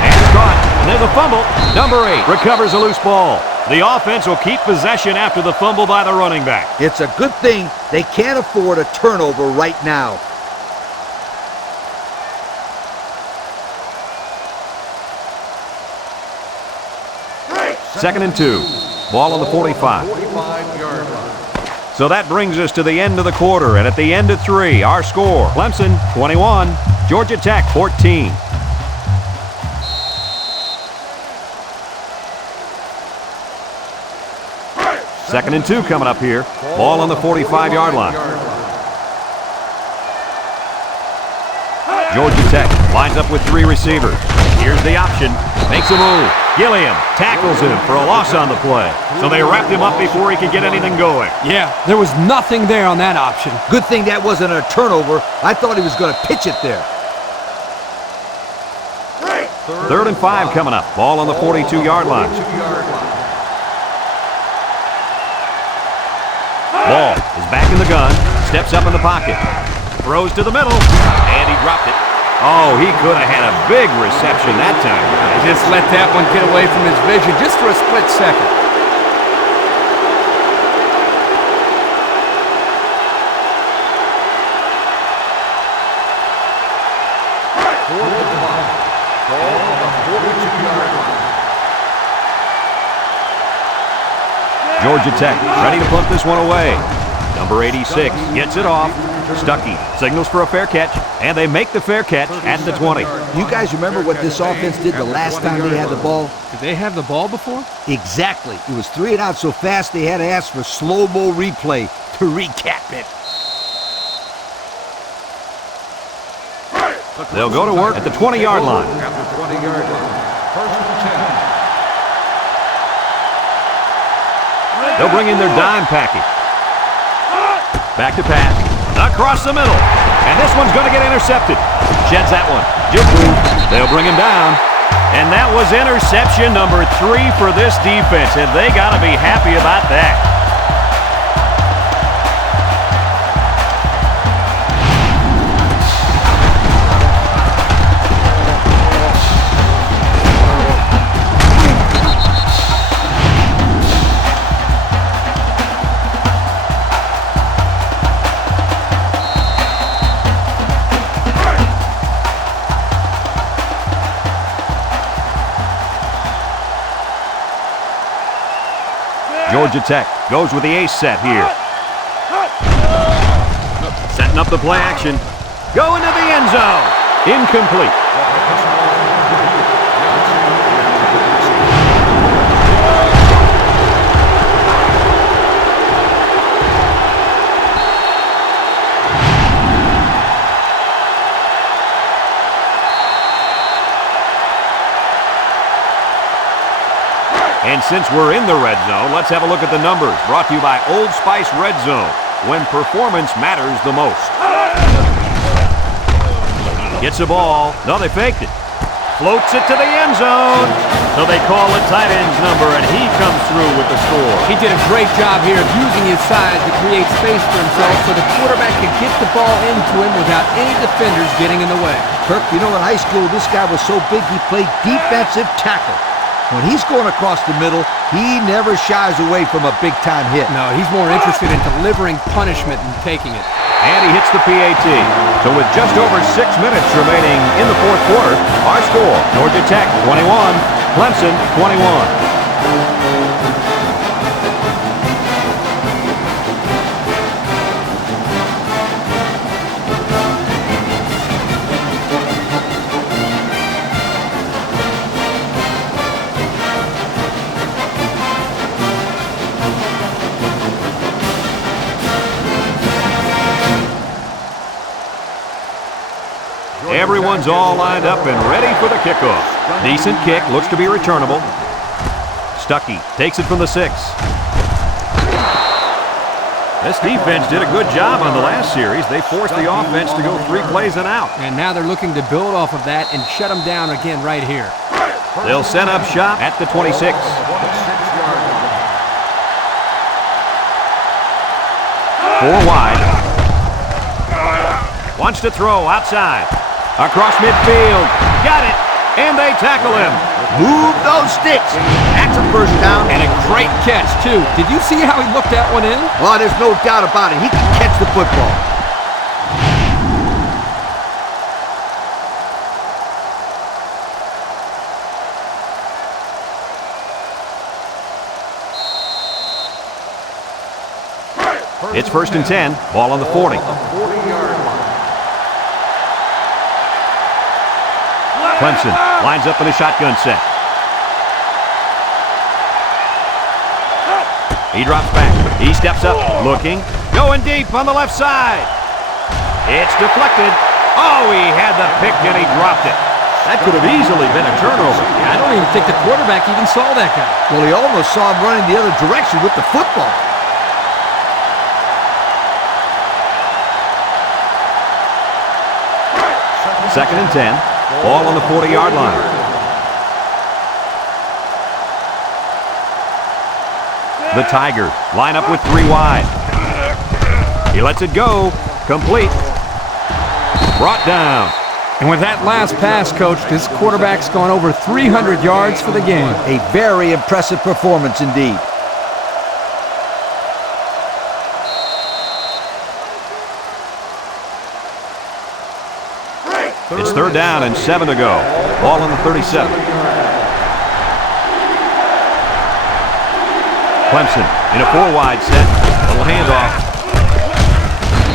And caught. And there's a fumble. Number 8 recovers a loose ball. The offense will keep possession after the fumble by the running back. It's a good thing they can't afford a turnover right now. Second and 2. Ball on the 45. 45-yard line. So that brings us to the end of the quarter, and at the end of 3, our score, Clemson 21, Georgia Tech 14. Second and 2 coming up here. Ball on the 45-yard line. Georgia Tech lines up with 3 receivers. Here's the option. Makes a move. Gilliam tackles him for a loss on the play. So they wrapped him up before he could get anything going. Yeah, there was nothing there on that option. Good thing that wasn't a turnover. I thought he was going to pitch it there. 3rd and 5 coming up. Ball on the 42-yard line. Ball is back in the gun, steps up in the pocket, throws to the middle, and he dropped it. Oh, he could have had a big reception that time. Just let that one get away from his vision just for a split second. Georgia Tech ready to punt this one away. Number 86 gets it off. Stuckey signals for a fair catch, and they make the fair catch at the 20. You guys remember what this offense did the last time they had the ball? Did they have the ball before? Exactly. It was 3 and out so fast they had to ask for slow-mo replay to recap it. They'll go to work at the 20-yard line. At the 20-yard line. 1st and 10. They'll bring in their dime package. Back to pass. Across the middle. And this one's going to get intercepted. Sheds that one. They'll bring him down. And that was interception number 3 for this defense. And they got to be happy about that. Georgia Tech goes with the ace set here. Setting up the play action. Going to the end zone. Incomplete. And since we're in the red zone, let's have a look at the numbers. Brought to you by Old Spice Red Zone, when performance matters the most. Gets the ball. No, they faked it. Floats it to the end zone. So they call a tight end's number, and he comes through with the score. He did a great job here of using his size to create space for himself so the quarterback could get the ball into him without any defenders getting in the way. Kirk, you know, in high school, this guy was so big he played defensive tackle. When he's going across the middle, he never shies away from a big-time hit. No, he's more interested in delivering punishment than taking it. And he hits the PAT. So with just over 6 minutes remaining in the fourth quarter, our score, Georgia Tech 21, Clemson 21. Everyone's all lined up and ready for the kickoff. Decent kick, looks to be returnable. Stuckey takes it from the 6. This defense did a good job on the last series. They forced the offense to go 3 plays and out. And now they're looking to build off of that and shut them down again right here. They'll set up shop at the 26. 4 wide. Wants to throw outside. Across midfield. Got it. And they tackle him. Move those sticks. That's a first down. And a great catch, too. Did you see how he looked that one in? Well, there's no doubt about it. He can catch the football. It's 1st and 10. Ball on the 40. Clemson lines up in a shotgun set. He drops back. He steps up, looking. Going deep on the left side. It's deflected. Oh, he had the pick and he dropped it. That could have easily been a turnover. I don't even think the quarterback even saw that guy. Well, he almost saw him running the other direction with the football. Second and 10. Ball on the 40-yard line. The Tigers line up with 3 wide. He lets it go. Complete. Brought down. And with that last pass, Coach, this quarterback's gone over 300 yards for the game. A very impressive performance indeed. It's 3rd down and 7 to go. Ball on the 37. Clemson in a 4-wide set. Little handoff.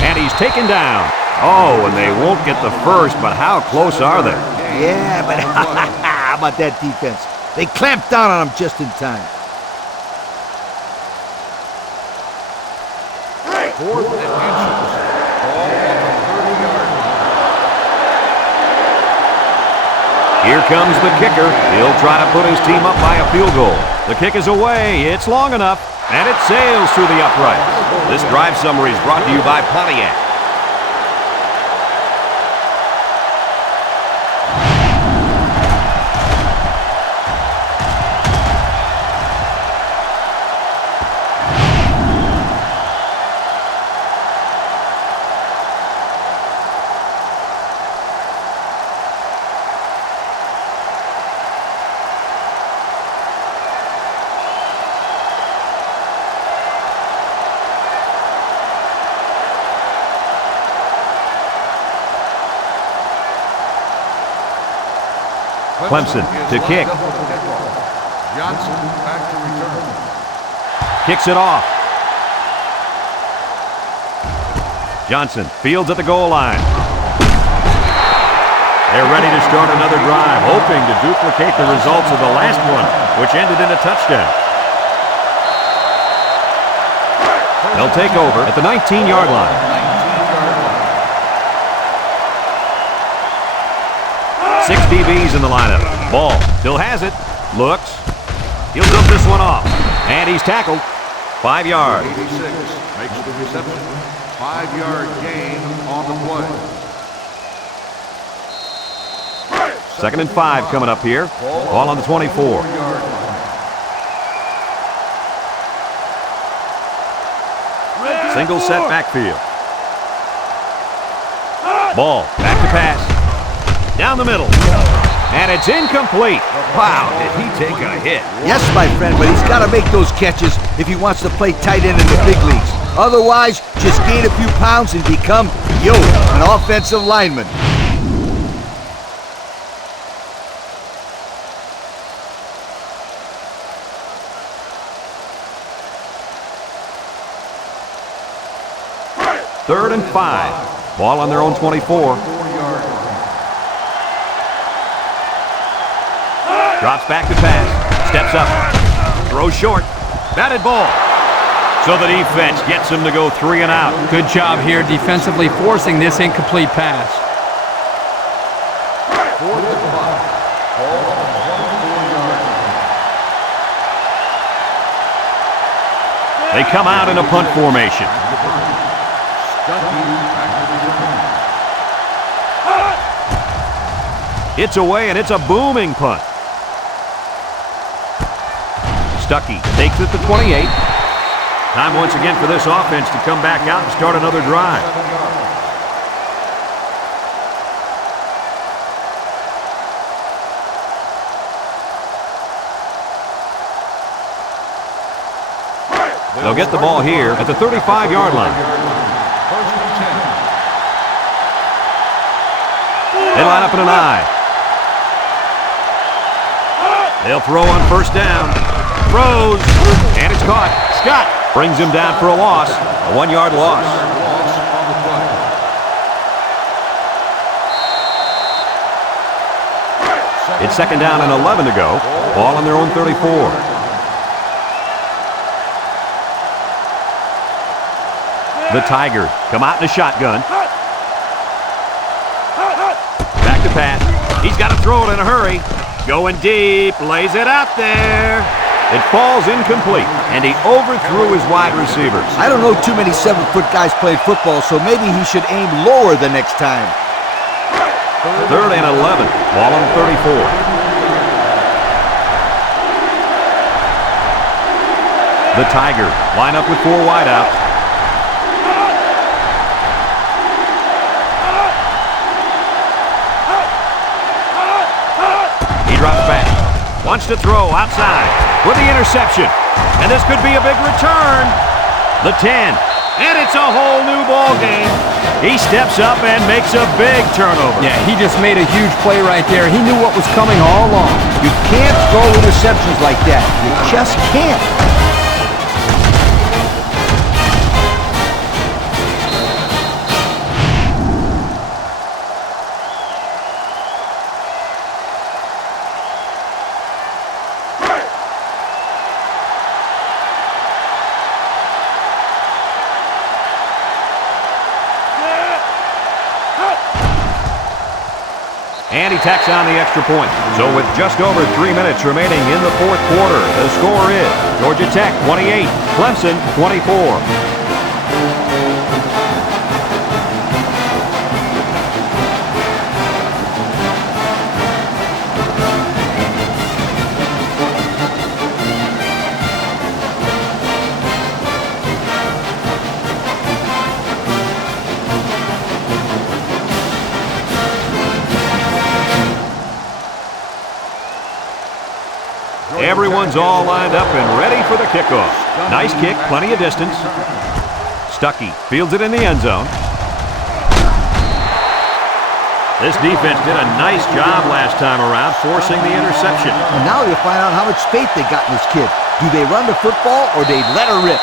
And he's taken down. Oh, and they won't get the first, but how close are they? Yeah, but how about that defense? They clamped down on him just in time. 4th and inches. Ball on the 30-yard line. Here comes the kicker. He'll try to put his team up by a field goal. The kick is away. It's long enough, and it sails through the uprights. This drive summary is brought to you by Pontiac. Clemson to kick. Johnson back to return. Kicks it off. Johnson fields at the goal line. They're ready to start another drive, hoping to duplicate the results of the last one, which ended in a touchdown. They'll take over at the 19-yard line. 6 DBs in the lineup. Ball still has it. Looks. He'll dump this one off. And he's tackled. 5 yards. 86 makes the reception. 5-yard gain on the play. 2nd and 5 coming up here. Ball on the 24. Single set backfield. Ball, back to pass. Down the middle. And it's incomplete. Wow, did he take a hit? Yes, my friend, but he's got to make those catches if he wants to play tight end in the big leagues. Otherwise, just gain a few pounds and become, an offensive lineman. Third and 5. Ball on their own 24. Drops back to pass. Steps up. Throws short. Batted ball. So the defense gets him to go 3 and out. Good job here defensively forcing this incomplete pass. They come out in a punt formation. It's away, and it's a booming punt. Stuckey takes it to 28. Time once again for this offense to come back out and start another drive. They'll get the ball here at the 35-yard line. They line up in an I. They'll throw on first down. Throws, and it's caught. Scott brings him down for a loss, a 1-yard loss. It's 2nd down and 11 to go. Ball on their own 34. The Tigers come out in a shotgun. Back to pass. He's got to throw it in a hurry. Going deep, lays it out there. It falls incomplete, and he overthrew his wide receivers. I don't know too many 7-foot guys playing football, so maybe he should aim lower the next time. 3rd and 11. Ball on 34. The Tigers line up with 4 wideouts. Drops back. Wants to throw outside with the interception. And this could be a big return. The 10. And it's a whole new ball game. He steps up and makes a big turnover. Yeah, he just made a huge play right there. He knew what was coming all along. You can't throw interceptions like that. You just can't. And he tacks on the extra point. So with just over 3 minutes remaining in the 4th quarter, the score is Georgia Tech 28, Clemson 24. Everyone's all lined up and ready for the kickoff. Nice kick, plenty of distance. Stuckey fields it in the end zone. This defense did a nice job last time around forcing the interception. And now you'll find out how much faith they got in this kid. Do they run the football or they let her rip?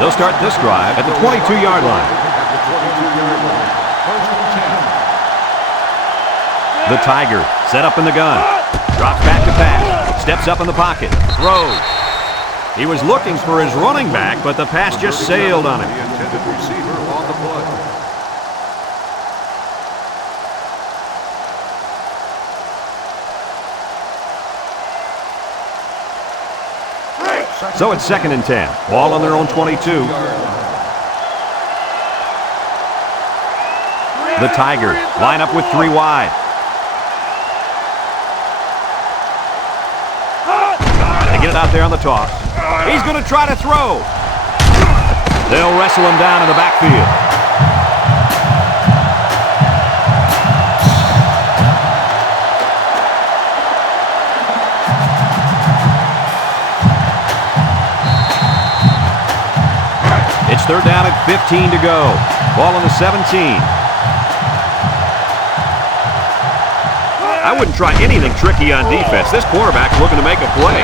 They'll start this drive at the 22-yard line. The Tiger set up in the gun. Drops back to pass. Steps up in the pocket. Throws. He was looking for his running back, but the pass just sailed on him. The intended receiver on the play. So it's 2nd and 10. Ball on their own 22. The Tigers line up with 3 wide. get it out there on the toss. He's going to try to throw. They'll wrestle him down in the backfield. It's third down at 15 to go. Ball on the 17. I wouldn't try anything tricky on defense. This quarterback's looking to make a play.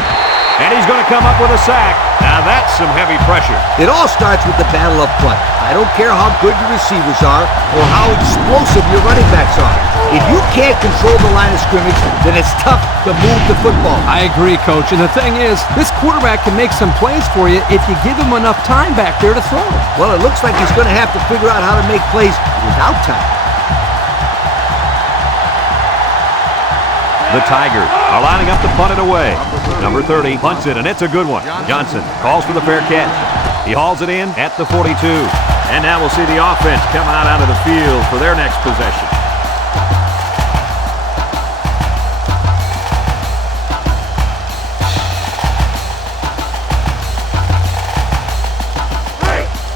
And he's going to come up with a sack. Now that's some heavy pressure. It all starts with the battle up front. I don't care how good your receivers are or how explosive your running backs are. If you can't control the line of scrimmage, then it's tough to move the football. I agree, Coach. And the thing is, this quarterback can make some plays for you if you give him enough time back there to throw. Well, it looks like he's going to have to figure out how to make plays without time. The Tigers are lining up to punt it away. Number 30 punts it, and it's a good one. Johnson calls for the fair catch. He hauls it in at the 42. And now we'll see the offense come out onto the field for their next possession.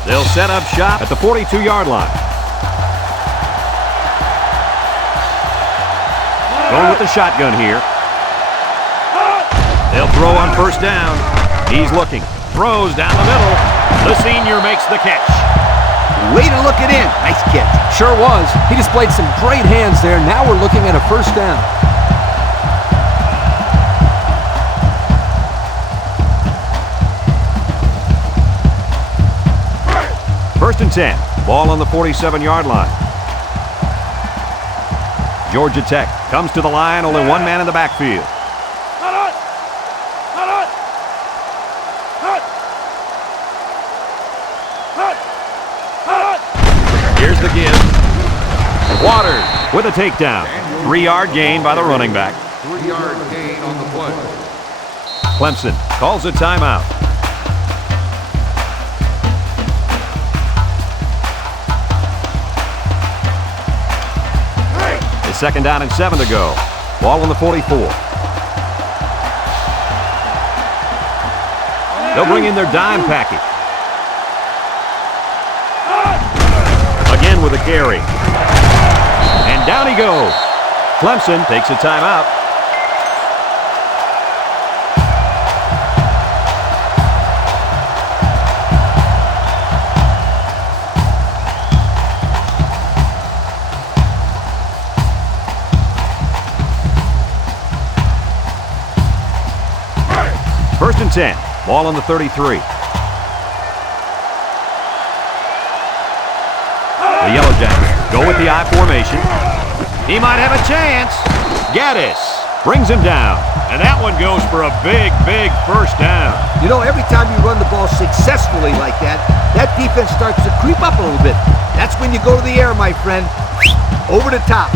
They'll set up shop at the 42-yard line. Going with the shotgun here. They'll throw on first down. He's looking. Throws down the middle. The senior makes the catch. Way to look it in. Nice catch. Sure was. He displayed some great hands there. Now we're looking at a first down. First and 10. Ball on the 47-yard line. Georgia Tech comes to the line. Only one man in the backfield. Here's the give. Waters with a takedown. 3-yard gain by the running back. 3-yard gain on the play. Clemson calls a timeout. It's second down and 7 to go. Ball on the 44. They'll bring in their dime package. Again with a carry. And down he goes. Clemson takes a timeout. First and 10. Ball on the 33. The Yellow Jackets go with the I formation. He might have a chance. Gaddis brings him down. And that one goes for a big, big first down. You know, every time you run the ball successfully like that, that defense starts to creep up a little bit. That's when you go to the air, my friend. Over the top.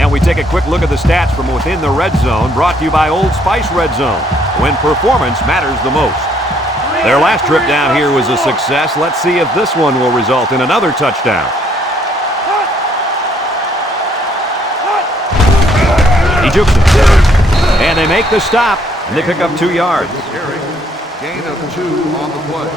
And we take a quick look at the stats from within the red zone, brought to you by Old Spice Red Zone, when performance matters the most. Their last trip down here was a success. Let's see if this one will result in another touchdown. He jukes it. And they make the stop, and they pick up 2 yards. Gain of 2 on the play.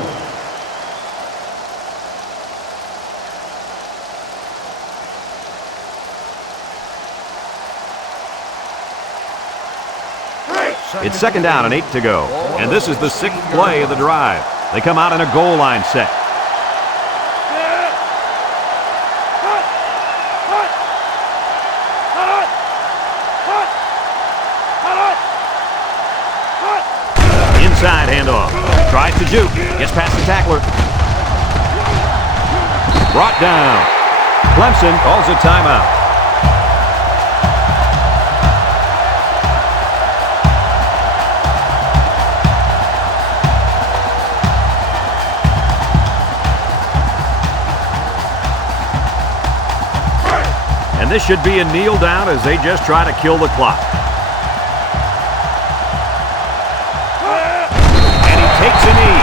It's second down and 8 to go. And this is the 6th play of the drive. They come out in a goal line set. Inside handoff. Tries to juke. Gets past the tackler. Brought down. Clemson calls a timeout. And this should be a kneel down as they just try to kill the clock. And he takes a knee.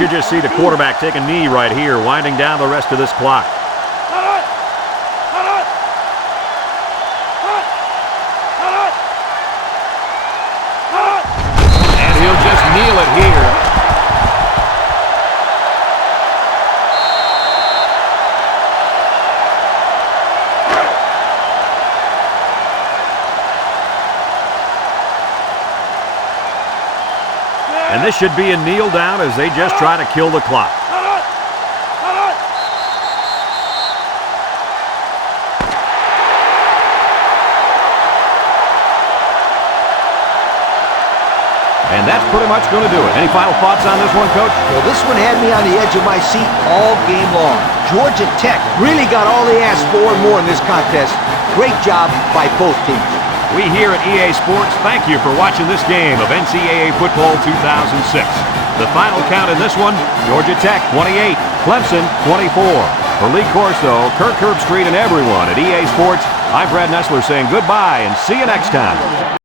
should just see the quarterback take a knee right here, winding down the rest of this clock. And he'll just kneel it here. And this should be a kneel down as they just try to kill the clock. And that's pretty much going to do it. Any final thoughts on this one, Coach? Well, this one had me on the edge of my seat all game long. Georgia Tech really got all they asked for and more in this contest. Great job by both teams. We here at EA Sports thank you for watching this game of NCAA Football 2006. The final count in this one, Georgia Tech 28, Clemson 24. For Lee Corso, Kirk Herbstreit, and everyone at EA Sports, I'm Brad Nessler saying goodbye and see you next time.